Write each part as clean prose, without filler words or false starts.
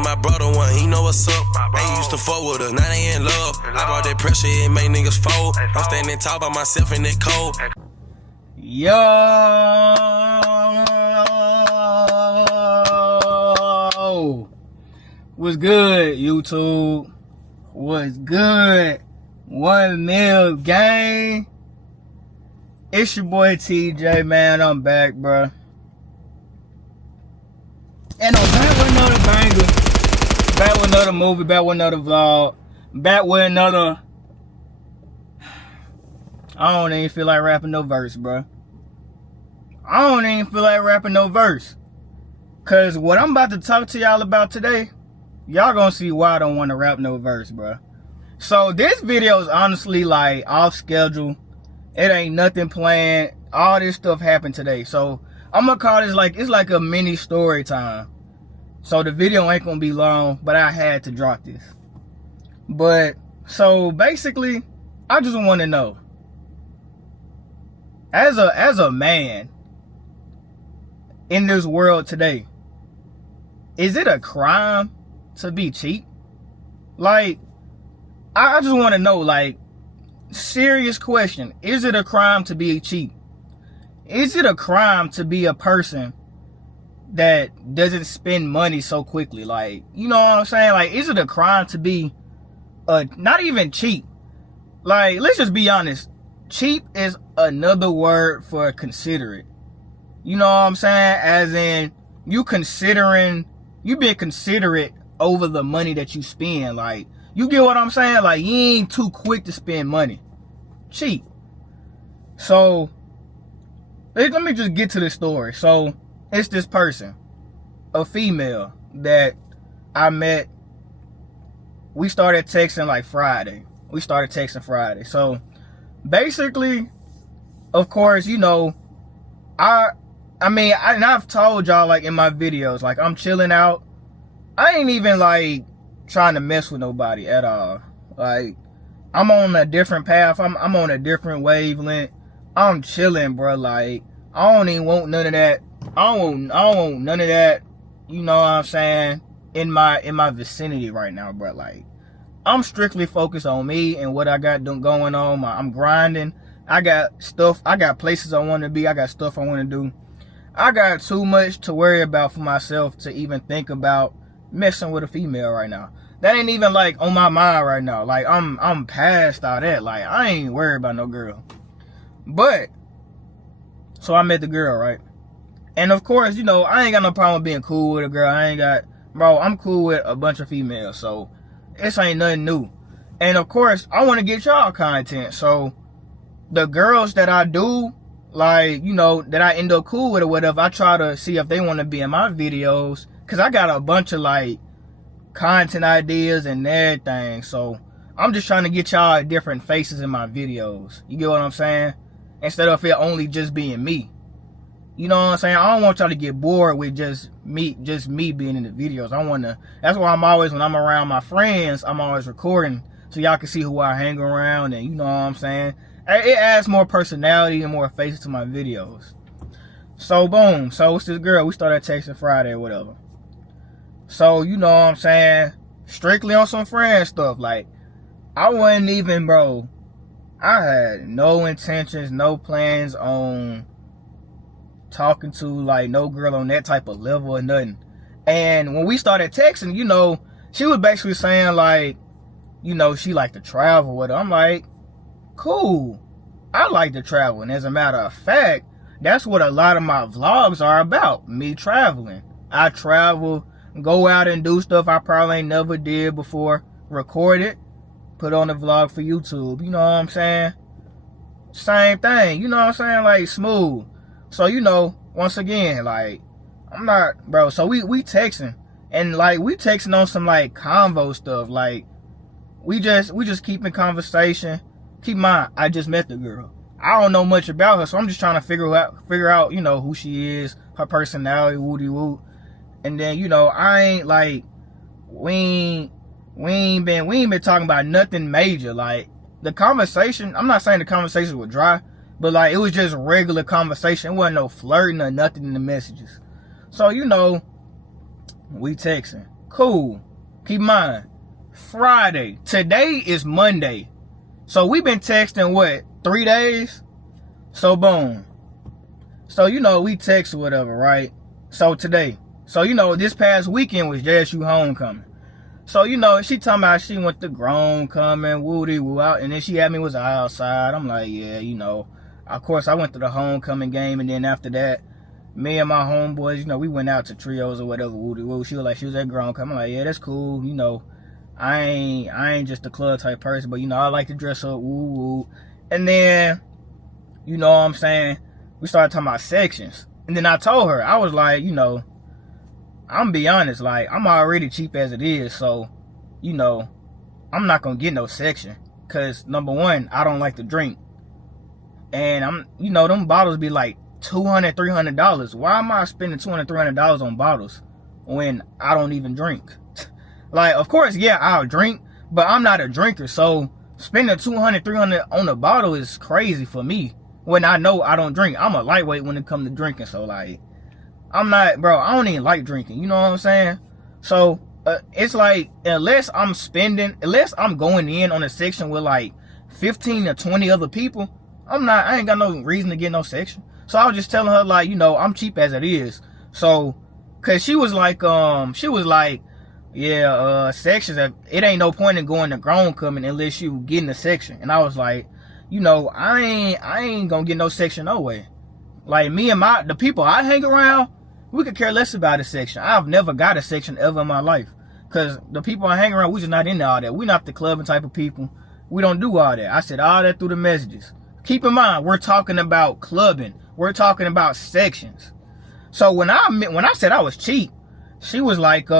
gave my brother one, he know what's up. They used to fuck with us, now they in love. I brought that pressure, it made niggas fold. I'm standing tall by myself in that cold. Yo, what's good, YouTube? What's good? 1 mil gang. It's your boy TJ, man. I'm back, bro. And I'm back with another banger. Back with another movie. Back with another vlog. Back with another. I don't even feel like rapping no verse, bro. I don't even feel like rapping no verse. Cause what I'm about to talk to y'all about today, y'all gonna see why I don't want to rap no verse, bro. So this video is honestly like off schedule. It ain't nothing planned. All this stuff happened today. So I'm gonna call this like, it's like a mini story time. So the video ain't gonna be long, but I had to drop this. But so basically, I just want to know, as a man in this world today, is it a crime to be cheap? Like, I just want to know, like, serious question. Is it a crime to be cheap? Is it a crime to be a person that doesn't spend money so quickly? Like, you know what I'm saying? Like, is it a crime to be not even cheap? Like, let's just be honest. Cheap is another word for considerate. You know what I'm saying? As in, you being considerate over the money that you spend. Like, you get what I'm saying? Like, you ain't too quick to spend money. Cheap. So, let me just get to the story. So, it's this person, a female that I met. We started texting like Friday. So, basically, of course, you know, and I've told y'all, like, in my videos, like, I'm chilling out. I ain't even, like, trying to mess with nobody at all. Like, I'm on a different path. I'm on a different wavelength. I'm chilling, bro. Like, I don't even want none of that. I don't want none of that, you know what I'm saying, in my vicinity right now, bro. Like, I'm strictly focused on me and what I got going on. I'm grinding. I got stuff. I got places I want to be. I got stuff I want to do. I got too much to worry about for myself to even think about messing with a female right now. That ain't even like on my mind right now. Like, I'm past all that. Like, I ain't worried about no girl. But so I met the girl, right? And of course, you know, I ain't got no problem being cool with a girl. I'm cool with a bunch of females. So this ain't nothing new. And of course, I want to get y'all content. So the girls that I do, like, you know, that I end up cool with or whatever, I try to see if they want to be in my videos. Cause I got a bunch of like content ideas and everything. So I'm just trying to get y'all different faces in my videos. You get what I'm saying? Instead of it only just being me. You know what I'm saying? I don't want y'all to get bored with just me being in the videos. That's why I'm always, when I'm around my friends, I'm always recording so y'all can see who I hang around, and you know what I'm saying? It adds more personality and more faces to my videos. So boom. So it's this girl. We started texting Friday or whatever. So, you know what I'm saying? Strictly on some friend stuff. Like, I wasn't even, bro. I had no intentions, no plans on talking to, like, no girl on that type of level or nothing. And when we started texting, you know, she was basically saying, like, you know, she liked to travel with her. I'm like, cool. I like to travel. And as a matter of fact, that's what a lot of my vlogs are about. Me traveling. I travel, go out and do stuff I probably ain't never did before. Record it. Put on a vlog for YouTube. You know what I'm saying? Same thing. You know what I'm saying? Like, smooth. So, you know, once again, like, I'm not, bro. So we texting. And, like, we texting on some, like, convo stuff. Like, we just keep in conversation. Keep in mind, I just met the girl. I don't know much about her, so I'm just trying to figure out, you know, who she is, her personality, woody woo. And then, you know, I ain't, like, we ain't been talking about nothing major. Like, the conversation, I'm not saying the conversations were dry, but, like, it was just regular conversation. It wasn't no flirting or nothing in the messages. So, you know, we texting. Cool. Keep in mind, Friday. Today is Monday. So we've been texting, what, 3 days? So boom. So, we text or whatever, right? So today. So, this past weekend was JSU homecoming. So, she talking about she went to grown coming, woody woo out, and then she had me was outside. I'm like, yeah, Of course, I went to the homecoming game, and then after that, me and my homeboys, we went out to trios or whatever, woody woo. She was at grown coming. I'm like, yeah, that's cool. I ain't just a club type person, but I like to dress up, woo woo. And then, what I'm saying, we started talking about sections. And then I told her, I was like, I'm be honest, like, I'm already cheap as it is, so, I'm not gonna get no section. Cause number one, I don't like to drink. And them bottles be like $200, $300. Why am I spending $200, $300 on bottles when I don't even drink? Like, of course, yeah, I'll drink, but I'm not a drinker. So spending $200, $300 on a bottle is crazy for me when I know I don't drink. I'm a lightweight when it comes to drinking. So like, I don't even like drinking. You know what I'm saying? So it's like, unless I'm going in on a section with like 15 or 20 other people, I ain't got no reason to get no section. So I was just telling her, like, I'm cheap as it is. So, cause she was like, yeah, sections, it ain't no point in going to grown coming unless you get in a section. And I was like, I ain't gonna get no section no way. Like, me and the people I hang around, we could care less about a section. I've never got a section ever in my life. Cause the people I hang around, we just not into all that. We not the clubbing type of people. We don't do all that. I said all that through the messages. Keep in mind, we're talking about clubbing. We're talking about sections. So when I said I was cheap, she was like,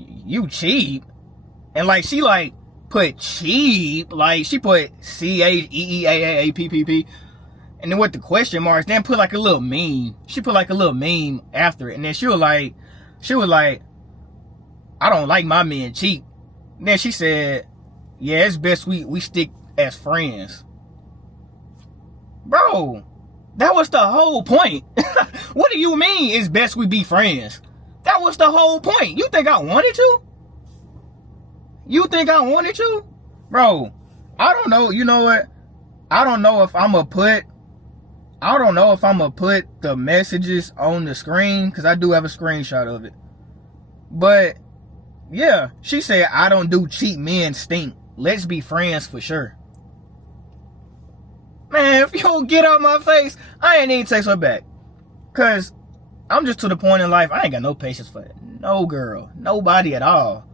you cheap? And like, she like put cheap, like she put CHEEAAPPP, and then with the question marks, then put like a little meme. She put like a little meme after it, and then she was like, I don't like my men cheap. And then she said, yeah, it's best we stick as friends. Bro, that was the whole point. What do you mean it's best we be friends? That was the whole point. You think I wanted you? Bro, I don't know. You know what? I don't know if I'm gonna put the messages on the screen, because I do have a screenshot of it. But yeah, she said, I don't do cheap men stink. Let's be friends for sure. Man, if you don't get out my face, I ain't even text her back. Cause I'm just to the point in life, I ain't got no patience for no girl. Nobody at all.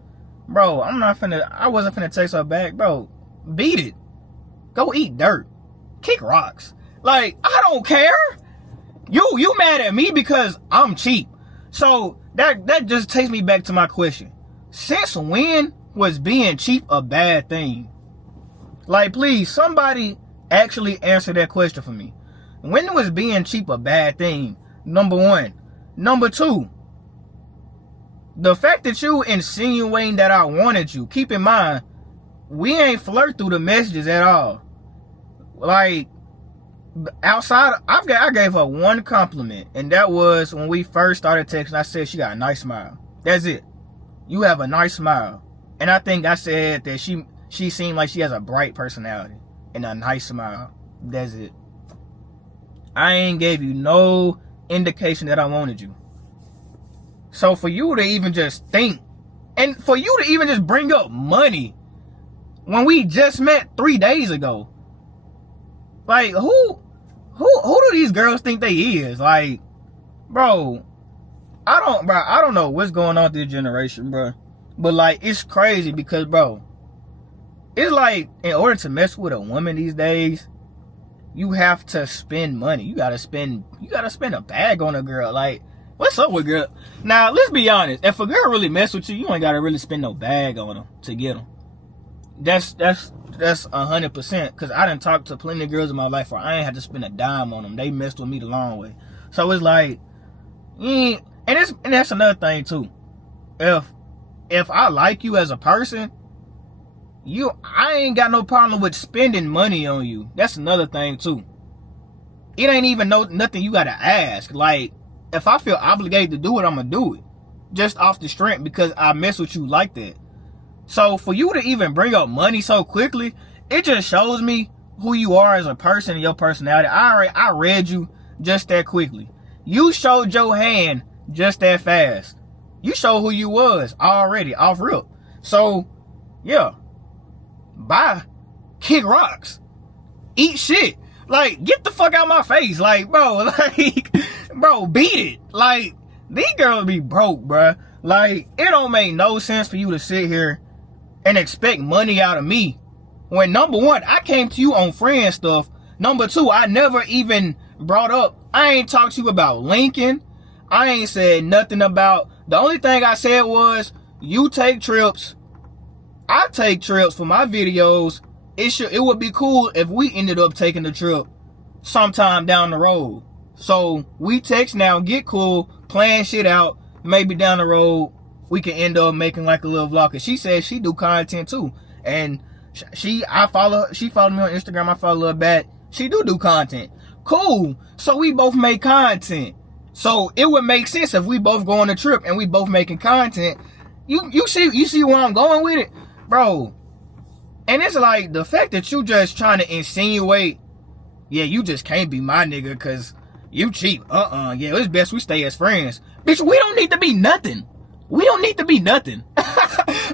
Bro, I wasn't finna text her back. Bro, beat it. Go eat dirt. Kick rocks. Like, I don't care. You mad at me because I'm cheap. So that just takes me back to my question. Since when was being cheap a bad thing? Like, please, somebody actually answer that question for me. When was being cheap a bad thing? Number one. Number two, the fact that you insinuating that I wanted you, keep in mind, we ain't flirt through the messages at all. Like, outside, I gave her one compliment, and that was when we first started texting. I said she got a nice smile. That's it. You have a nice smile. And I think I said that she seemed like she has a bright personality and a nice smile. That's it. I ain't gave you no indication that I wanted you. So for you to even just think, and for you to even just bring up money when we just met 3 days ago, like, who do these girls think they is? Like, bro, I don't know what's going on with this generation, bro. But like, it's crazy because, bro, it's like, in order to mess with a woman these days, you have to spend money. You gotta spend a bag on a girl. Like, what's up with girl? Now, let's be honest. If a girl really mess with you, you ain't gotta really spend no bag on them to get them. That's 100%. Because I done talked to plenty of girls in my life where I ain't had to spend a dime on them. They messed with me the long way. So it's like, and that's another thing too. If I like you as a person, I ain't got no problem with spending money on you. That's another thing too. It ain't even nothing you gotta ask. Like, if I feel obligated to do it, I'm gonna do it. just off the strength because I mess with you like that. So for you to even bring up money so quickly, it just shows me who you are as a person and your personality. I read you just that quickly. You showed your hand just that fast. You showed who you was already off rip. So yeah, bye. Kick rocks. Eat shit. Like, get the fuck out my face. Like, bro, bro, beat it. Like, these girls be broke, bruh. Like, it don't make no sense for you to sit here and expect money out of me. When number one, I came to you on friend stuff. Number two, I never even brought up, I ain't talked to you about Lincoln. I ain't said nothing about, the only thing I said was, you take trips. I take trips for my videos. It would be cool if we ended up taking the trip sometime down the road. So we text now, get cool, plan shit out. Maybe down the road we can end up making like a little vlog. Cause she says she do content too, and she followed me on Instagram. I follow her back. She do content. Cool. So we both make content. So it would make sense if we both go on a trip and we both making content. You see where I'm going with it, bro. And it's like the fact that you just trying to insinuate, yeah, you just can't be my nigga cause you cheap. Yeah, it's best we stay as friends. Bitch, we don't need to be nothing. We don't need to be nothing.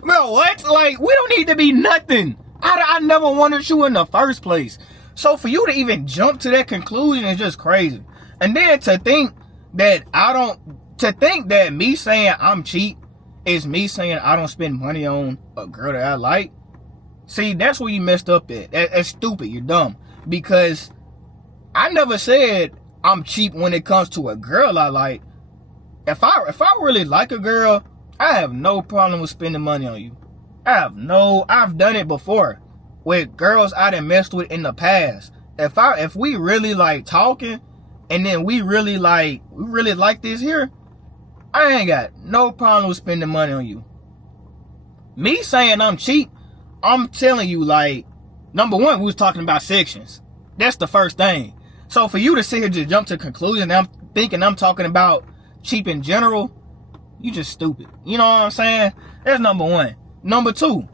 Bro, what? Like, we don't need to be nothing. I never wanted you in the first place. So for you to even jump to that conclusion is just crazy. And then to think that me saying I'm cheap is me saying I don't spend money on a girl that I like. See, that's where you messed up at. That's stupid. You're dumb. Because I never said I'm cheap when it comes to a girl I like. If I really like a girl, I have no problem with spending money on you. I've done it before with girls I done messed with in the past. If we really like talking and then we really like this here, I ain't got no problem with spending money on you. Me saying I'm cheap, I'm telling you, like, number one, we was talking about sections. That's the first thing. So for you to sit here just jump to conclusion, I'm thinking I'm talking about cheap in general, you just stupid. You know what I'm saying? That's number one. Number two,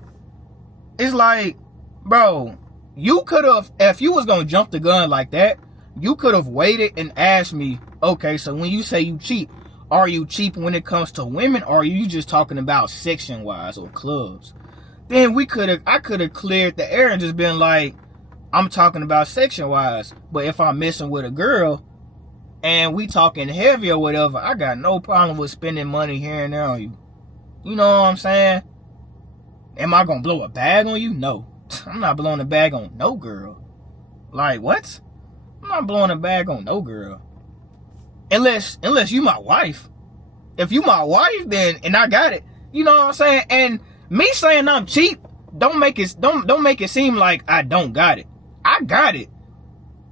it's like, bro, you could have, if you was gonna jump the gun like that, you could have waited and asked me, okay, so when you say you cheap, are you cheap when it comes to women, or are you just talking about section wise or clubs? Then I could have cleared the air and just been like, I'm talking about section wise. But if I'm messing with a girl and we talking heavy or whatever, I got no problem with spending money here and there on you. You know what I'm saying? Am I gonna blow a bag on you? No. I'm not blowing a bag on no girl. Like, what? I'm not blowing a bag on no girl. Unless you my wife. If you my wife, then, and I got it. You know what I'm saying? And me saying I'm cheap don't make it seem like I don't got it. I got it.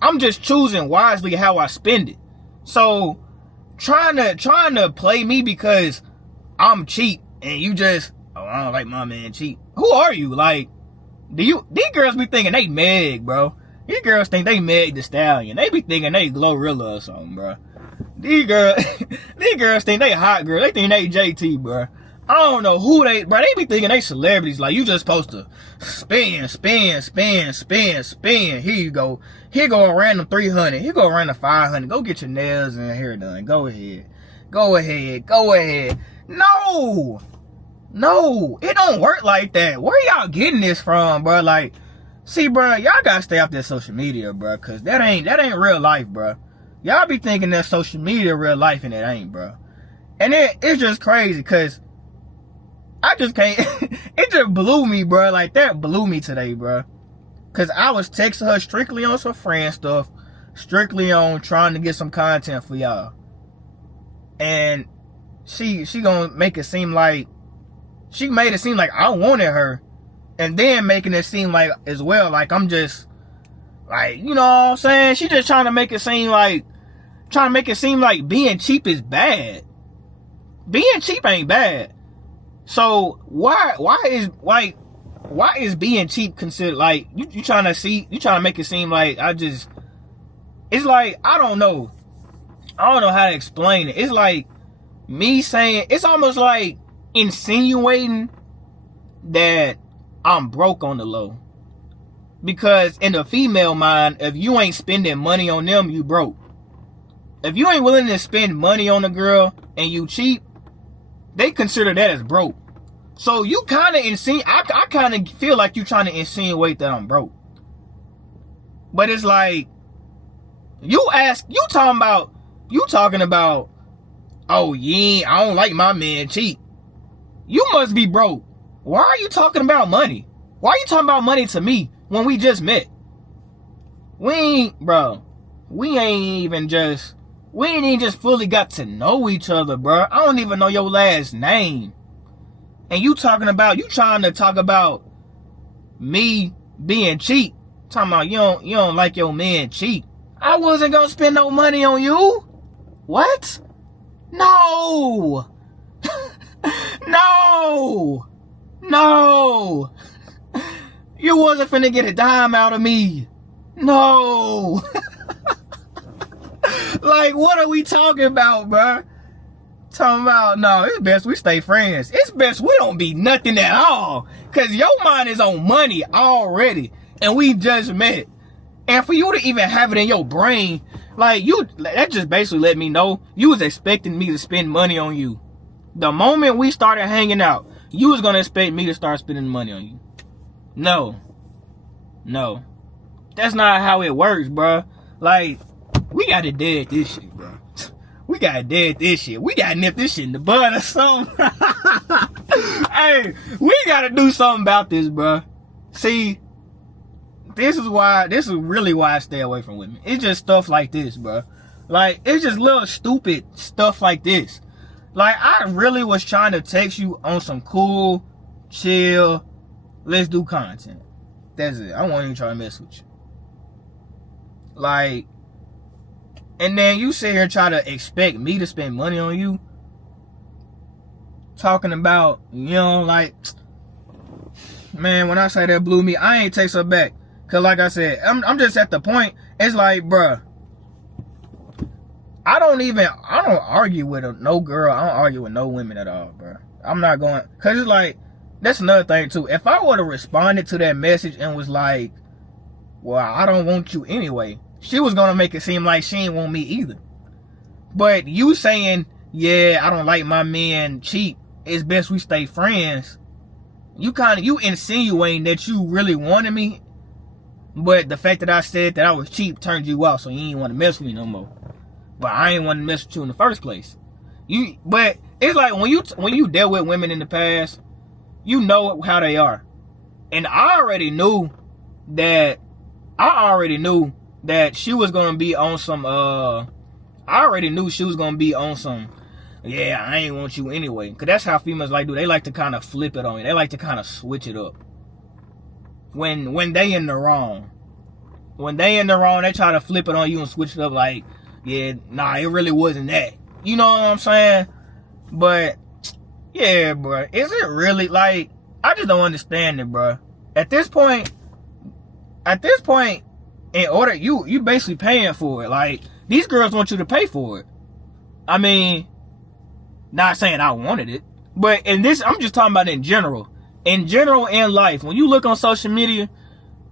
I'm just choosing wisely how I spend it. So trying to play me because I'm cheap and you just, oh, I don't like my man cheap. Who are you? Like, these girls be thinking they Meg, bro. These girls think they Meg the Stallion. They be thinking they Glorilla or something, bro. These girls think they hot girl. They think they JT, bro. I don't know who they be thinking they celebrities. Like, you just supposed to spin. Here you go. Here go a random 300. Here go a random 500. Go get your nails and hair done. Go ahead. No, it don't work like that. Where y'all getting this from, bro? Like, see, bro, y'all gotta stay off that social media, bro, cause that ain't real life, bro. Y'all be thinking that social media real life and it ain't, bro. And it's just crazy, cause I just can't. It just blew me, bro. Like, that blew me today, bro. Cause I was texting her strictly on some friend stuff, strictly on trying to get some content for y'all, and she gonna make it seem like, she made it seem like I wanted her, and then making it seem like as well, like I'm just, like, you know what I'm saying? She just trying to make it seem like being cheap is bad. Being cheap ain't bad. So why is being cheap considered, like, you trying to make it seem like it's like, I don't know how to explain it. It's like me saying, it's almost like insinuating that I'm broke on the low. Because in the female mind, if you ain't spending money on them, you broke. If you ain't willing to spend money on a girl and you cheap, they consider that as broke. So you kind of I kind of feel like you trying to insinuate that I'm broke. But it's like, you talking about, oh yeah, I don't like my man cheap. You must be broke. Why are you talking about money? Why are you talking about money to me when we just met? We ain't even just fully got to know each other, bro. I don't even know your last name. And you trying to talk about me being cheap. Talking about you don't like your man cheap. I wasn't gonna spend no money on you. What? No. No. You wasn't finna get a dime out of me. No. Like, what are we talking about, bruh? Talking about, no, it's best we stay friends. It's best we don't be nothing at all. Cause your mind is on money already. And we just met. And for you to even have it in your brain, like, that just basically let me know you was expecting me to spend money on you. The moment we started hanging out, you was gonna expect me to start spending money on you. No. That's not how it works, bruh. Like, we gotta dead this shit, bro. We gotta dead this shit. We gotta nip this shit in the bud or something. Hey, we gotta do something about this, bro. See, this is really why I stay away from women. It's just stuff like this, bro. Like, it's just little stupid stuff like this. Like, I really was trying to text you on some cool, chill, let's do content. That's it. I wasn't even trying to mess with you. Like, and then you sit here and try to expect me to spend money on you. Talking about, like, man, when I say that blew me, I ain't text her back. Cause like I said, I'm just at the point, it's like, bruh, I don't argue with no girl. I don't argue with no women at all, bruh. I'm not going, cause it's like, that's another thing too. If I would have responded to that message and was like, well, I don't want you anyway, she was gonna make it seem like she ain't want me either. But you saying, yeah, I don't like my man cheap, it's best we stay friends. You insinuating that you really wanted me, but the fact that I said that I was cheap turned you off, so you ain't want to mess with me no more. But I ain't want to mess with you in the first place. But it's like when you dealt with women in the past, you know how they are. And I already knew that she was gonna be on some yeah, I ain't want you anyway. Cause that's how females like do. They like to kind of flip it on you. They like to kind of switch it up. When they in the wrong. When they in the wrong, they try to flip it on you and switch it up like, yeah, nah, it really wasn't that. You know what I'm saying? But yeah, bro. Is it really, like, I just don't understand it, bro. At this point, in order, you basically paying for it. Like, these girls want you to pay for it. I mean, not saying I wanted it, but in this, I'm just talking about in general. In general, in life, when you look on social media,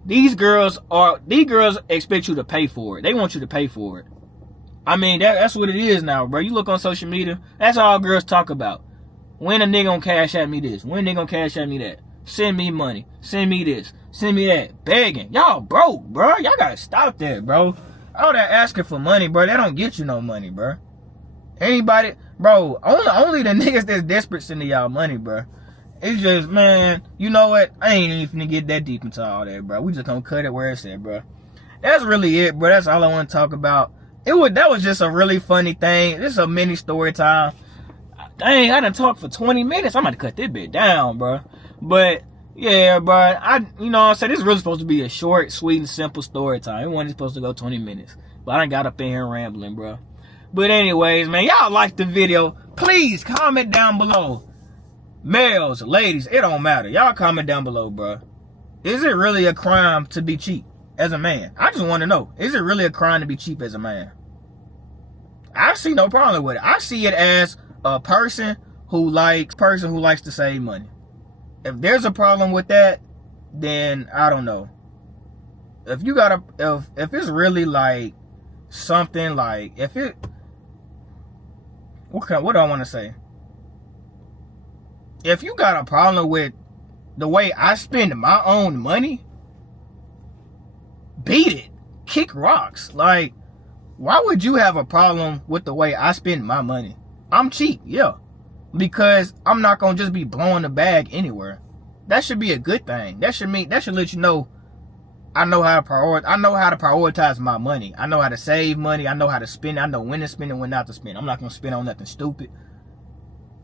these girls expect you to pay for it. They want you to pay for it. I mean, that's what it is now, bro. You look on social media, that's all girls talk about. When a nigga gonna cash at me this? When a nigga gonna cash at me that? Send me money. Send me this. Send me that. Begging. Y'all broke, bro. Y'all gotta stop that, bro. All that asking for money, bro, that don't get you no money, bro. Anybody, bro, only the niggas that's desperate sending y'all money, bro. It's just, man, you know what? I ain't even finna get that deep into all that, bro. We just gonna cut it where it's at, bro. That's really it, bro. That's all I want to talk about. That was just a really funny thing. This is a mini story time. Dang, I done talked for 20 minutes. I'm about to cut this bit down, bro. But yeah, bro, you know what I'm saying? This is really supposed to be a short, sweet, and simple story time. It wasn't supposed to go 20 minutes. But I done got up in here rambling, bro. But anyways, man, y'all like the video. Please comment down below. Males, ladies, it don't matter. Y'all comment down below, bro. Is it really a crime to be cheap as a man? I just want to know. Is it really a crime to be cheap as a man? I see no problem with it. I see it as a person who likes to save money. If there's a problem with that, then I don't know. If you got if it's really like something like what do I want to say? If you got a problem with the way I spend my own money, beat it. Kick rocks. Like, why would you have a problem with the way I spend my money? I'm cheap, yeah. Because I'm not gonna just be blowing the bag anywhere. That should be a good thing. That should let you know I know how to prioritize my money. I know how to save money. I know how to spend it. I know when to spend it, when not to spend it. I'm not gonna spend on nothing stupid.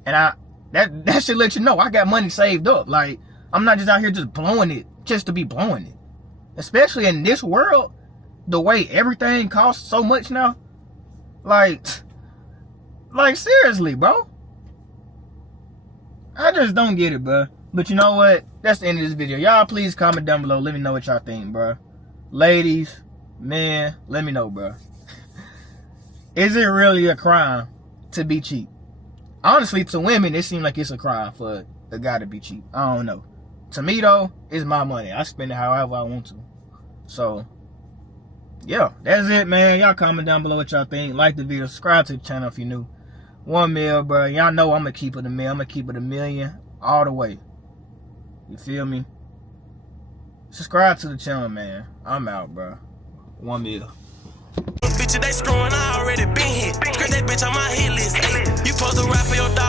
And that should let you know I got money saved up. Like, I'm not just out here just blowing it just to be blowing it. Especially in this world, the way everything costs so much now. Like seriously, bro. I just don't get it, bro. But you know what? That's the end of this video. Y'all please comment down below. Let me know what y'all think, bro. Ladies, men, let me know, bro. Is it really a crime to be cheap? Honestly, to women, it seems like it's a crime for a guy to be cheap. I don't know. To me, though, it's my money. I spend it however I want to. So, yeah, that's it, man. Y'all comment down below what y'all think. Like the video. Subscribe to the channel if you're new. 1 mil, bro. Y'all know I'm going to keep it a mil. I'm going to keep it a million all the way. You feel me? Subscribe to the channel, man. I'm out, bro. 1 mil. Bitches, they screwing, I already been hit. Scratch that bitch on my hit list. Ay, you supposed to ride for your dog.